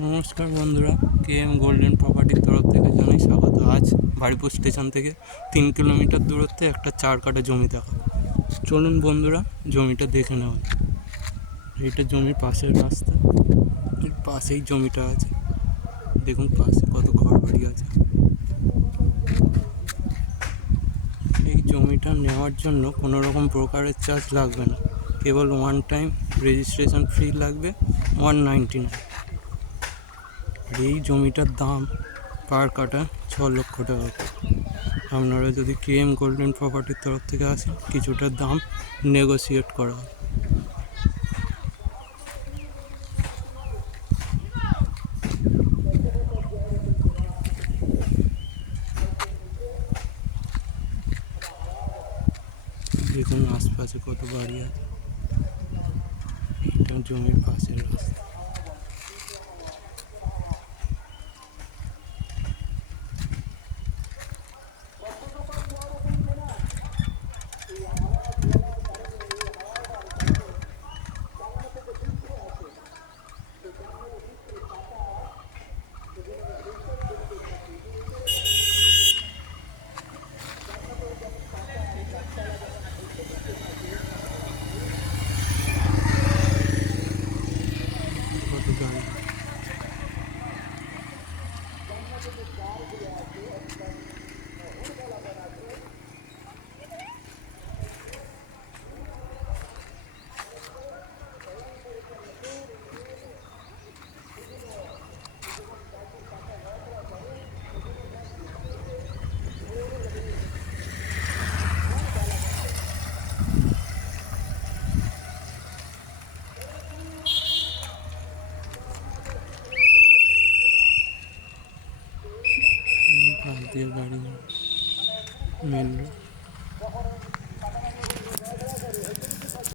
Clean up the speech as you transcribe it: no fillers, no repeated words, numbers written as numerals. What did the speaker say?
নমস্কার বন্ধুরা, KM golden প্রপার্টির তরফ থেকে জানাই স্বাগত। আজ বাড়িপুর স্টেশন থেকে 3 কিলোমিটার দূরত্বে একটা 4 কাঠা জমি দেখা। চলুন বন্ধুরা, জমিটা দেখে নেওয়া। এইটা জমির পাশের রাস্তা, এর পাশেই জমিটা আছে। দেখুন পাশে কত ঘর বাড়ি আছে। এই জমিটা নেওয়ার জন্য কোনো রকম ব্রোকারেজ চার্জ লাগবে না, কেবল ওয়ান টাইম রেজিস্ট্রেশন ফি লাগবে 199। আর এই জমিটার দাম পার কাঠা 6 লক্ষ টাকা। আপনারা যদি KM গোল্ডেন প্রপার্টির তরফ থেকে আসেন, কিছুটা দাম নেগোসিয়েট করা হয়। দেখুন আশপাশে কত বাড়ি আছে। এটা জমির পাশের রাস্তা। কত গাড়ি। পাশ দিয়ে গাড়ি, মেন রোড।